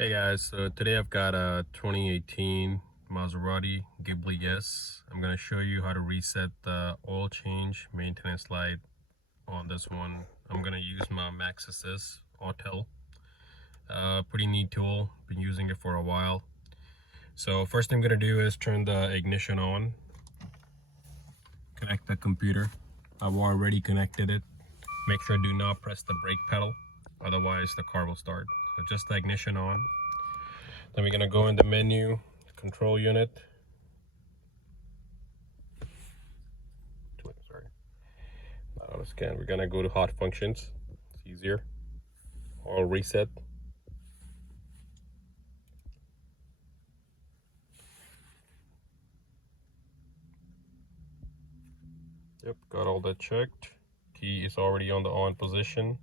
Hey guys, so today I've got a 2018 Maserati Ghibli S. I'm going to show you how to reset the oil change maintenance light on this one. I'm going to use my maxisys Autel. Pretty neat tool, been using it for a while. So first thing I'm going to do is turn the ignition on, connect the computer. I've already connected it. Make sure do not press the brake pedal, otherwise the car will start. So just the ignition on. Then we're going to go in the menu, control unit. Sorry, not auto scan. We're going to go to hot functions. It's easier. Oil reset. Yep, got all that checked. Key is already on the on position.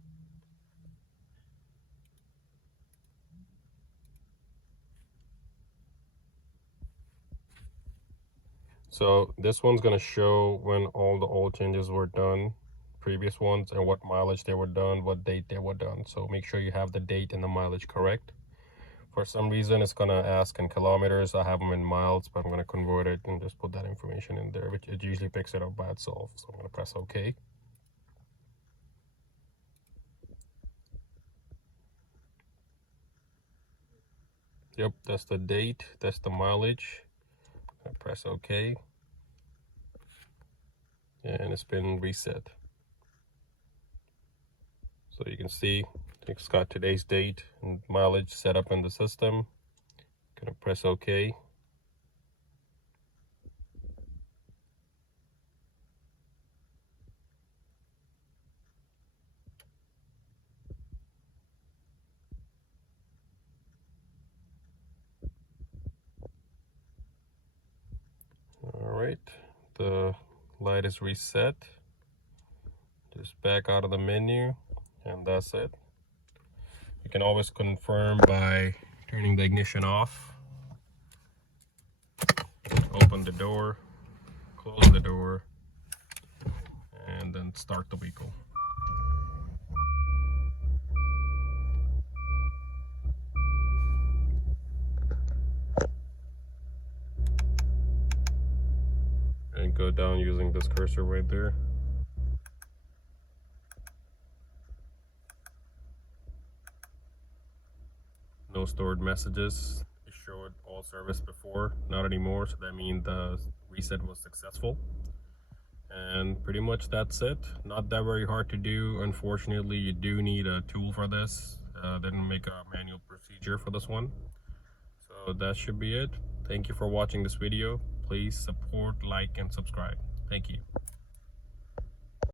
So this one's going to show when all the oil changes were done, previous ones, and what mileage they were done, what date they were done. So make sure you have the date and the mileage correct. For some reason it's going to ask in kilometers. I have them in miles, but I'm going to convert it and just put that information in there, which it usually picks it up by itself. So I'm going to press OK. Yep, that's the date, that's the mileage. I press OK, and it's been reset. So you can see it's got today's date and mileage set up in the system. Gonna press OK. All right, the light is reset. Just back out of the menu, and that's it. You can always confirm by turning the ignition off. Open the door, close the door, and then start the vehicle. And go down using this cursor right there. No stored messages. It showed all service before, not anymore, so that means the reset was successful. And pretty much that's it. Not that very hard to do. Unfortunately, you do need a tool for this. Didn't make a manual procedure for this one. So that should be it. Thank you for watching this video. Please support, like, and subscribe. Thank you.